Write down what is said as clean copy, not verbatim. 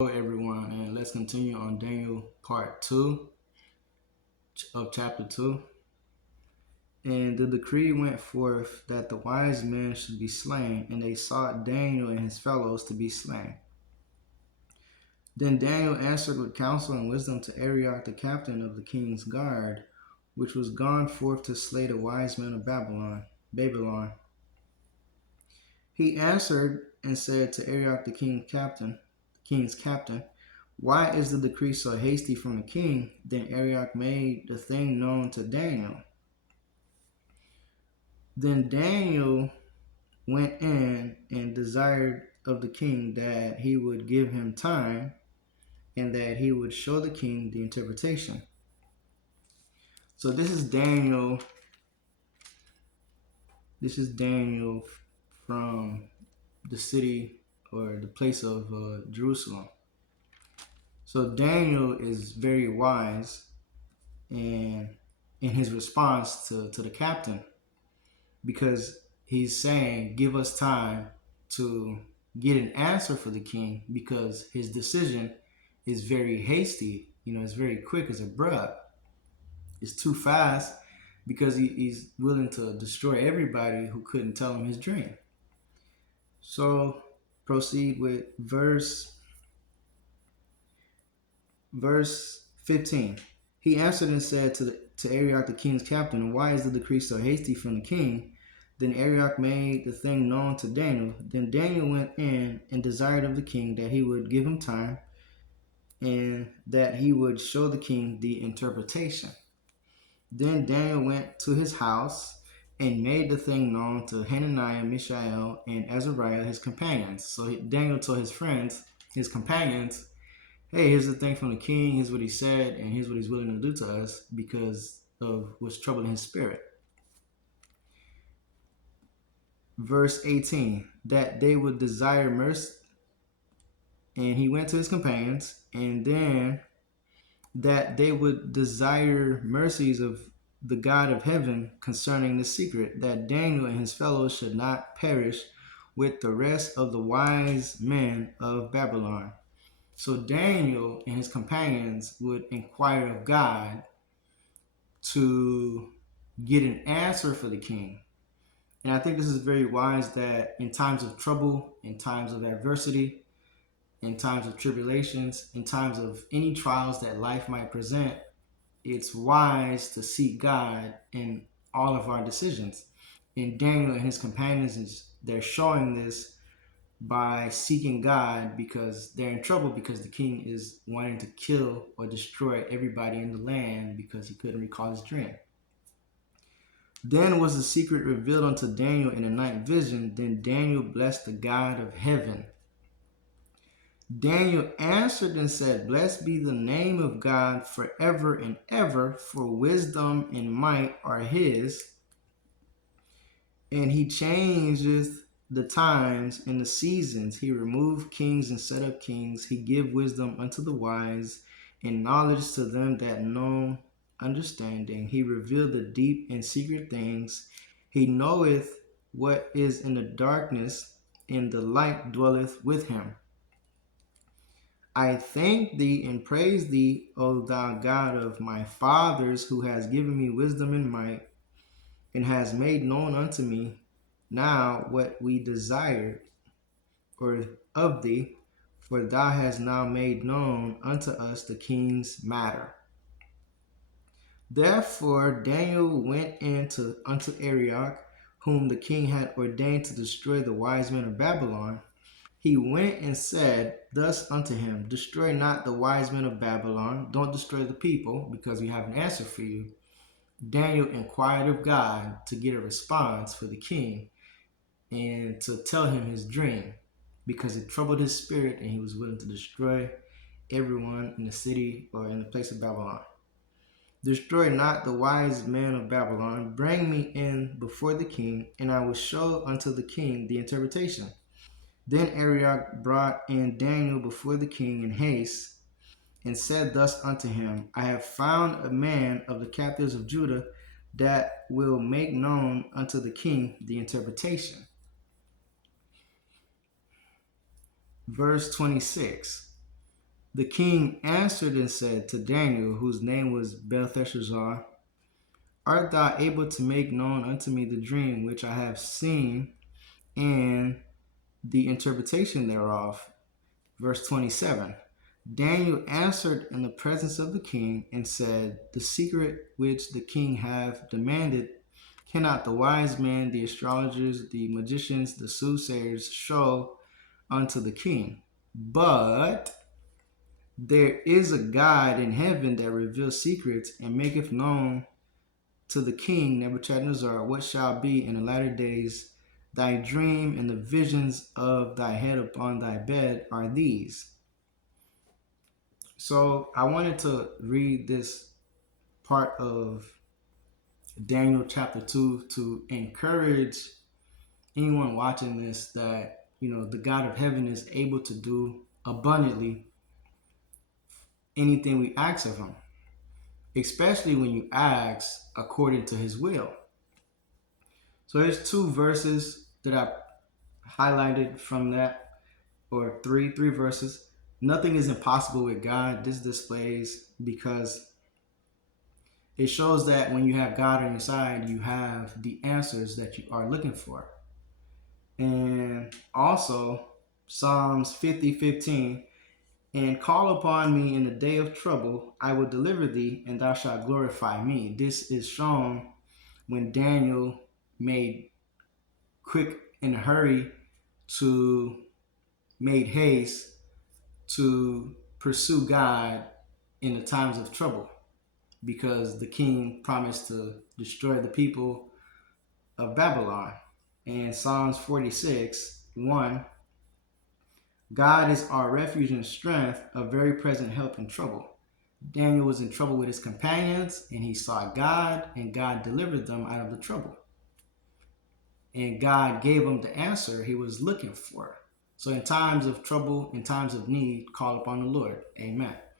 Hello, everyone, and let's continue on Daniel part 2 of chapter 2. And the decree went forth that the wise men should be slain, and they sought Daniel and his fellows to be slain. Then Daniel answered with counsel and wisdom to Arioch, the captain of the king's guard, which was gone forth to slay the wise men of Babylon. He answered and said to Arioch, the king's captain, why is the decree so hasty from the king? Then Arioch made the thing known to Daniel. Then Daniel went in and desired of the king that he would give him time and that he would show the king the interpretation. So this is Daniel. This is Daniel from the city or the place of Jerusalem. So Daniel is very wise and in his response to the captain, because he's saying, give us time to get an answer for the king, because his decision is very hasty. It's very quick, it's abrupt. It's too fast because he's willing to destroy everybody who couldn't tell him his dream. So proceed with verse 15. He answered and said to Arioch, the king's captain, why is the decree so hasty from the king? Then Arioch made the thing known to Daniel. Then Daniel went in and desired of the king that he would give him time and that he would show the king the interpretation. Then Daniel went to his house and made the thing known to Hananiah, Mishael, and Azariah, his companions. So Daniel told his friends, his companions, hey, here's the thing from the king, here's what he said, and here's what he's willing to do to us because of what's troubling his spirit. Verse 18, that they would desire mercy. And he went to his companions, and then that they would desire mercies of the God of heaven concerning the secret, that Daniel and his fellows should not perish with the rest of the wise men of Babylon. So Daniel and his companions would inquire of God to get an answer for the king. And I think this is very wise, that in times of trouble, in times of adversity, in times of tribulations, in times of any trials that life might present, it's wise to seek God in all of our decisions. And Daniel and his companions, they're showing this by seeking God because they're in trouble, because the king is wanting to kill or destroy everybody in the land because he couldn't recall his dream. Then was the secret revealed unto Daniel in a night vision. Then Daniel blessed the God of heaven. Daniel answered and said, blessed be the name of God forever and ever, for wisdom and might are his. And he changeth the times and the seasons. He removed kings and set up kings. He give wisdom unto the wise and knowledge to them that know understanding. He revealed the deep and secret things. He knoweth what is in the darkness, and the light dwelleth with him. I thank thee and praise thee, O thou God of my fathers, who has given me wisdom and might, and has made known unto me now what we desired or of thee, for thou hast now made known unto us the king's matter. Therefore Daniel went unto Arioch, whom the king had ordained to destroy the wise men of Babylon. He went and said thus unto him, destroy not the wise men of Babylon, don't destroy the people, because we have an answer for you. Daniel inquired of God to get a response for the king and to tell him his dream, because it troubled his spirit and he was willing to destroy everyone in the city or in the place of Babylon. Destroy not the wise men of Babylon, bring me in before the king, and I will show unto the king the interpretation. Then Arioch brought in Daniel before the king in haste, and said thus unto him, I have found a man of the captives of Judah that will make known unto the king the interpretation. Verse 26. The king answered and said to Daniel, whose name was Belteshazzar, art thou able to make known unto me the dream which I have seen and the interpretation thereof? Verse 27. Daniel answered in the presence of the king and said, the secret which the king hath demanded cannot the wise men, the astrologers, the magicians, the soothsayers show unto the king. But there is a God in heaven that reveals secrets and maketh known to the king Nebuchadnezzar what shall be in the latter days. Thy dream and the visions of thy head upon thy bed are these. So I wanted to read this part of Daniel chapter 2 to encourage anyone watching this that, the God of heaven is able to do abundantly anything we ask of him, especially when you ask according to his will. So there's two verses that I highlighted from that, or three verses. Nothing is impossible with God. This displays because it shows that when you have God on your side, you have the answers that you are looking for. And also Psalms 50:15, and call upon me in the day of trouble, I will deliver thee, and thou shalt glorify me. This is shown when Daniel made quick and hurry made haste to pursue God in the times of trouble, because the king promised to destroy the people of Babylon. And Psalms 46:1, God is our refuge and strength, a very present help in trouble. Daniel was in trouble with his companions, and he sought God, and God delivered them out of the trouble. And God gave him the answer he was looking for. So in times of trouble, in times of need, call upon the Lord. Amen.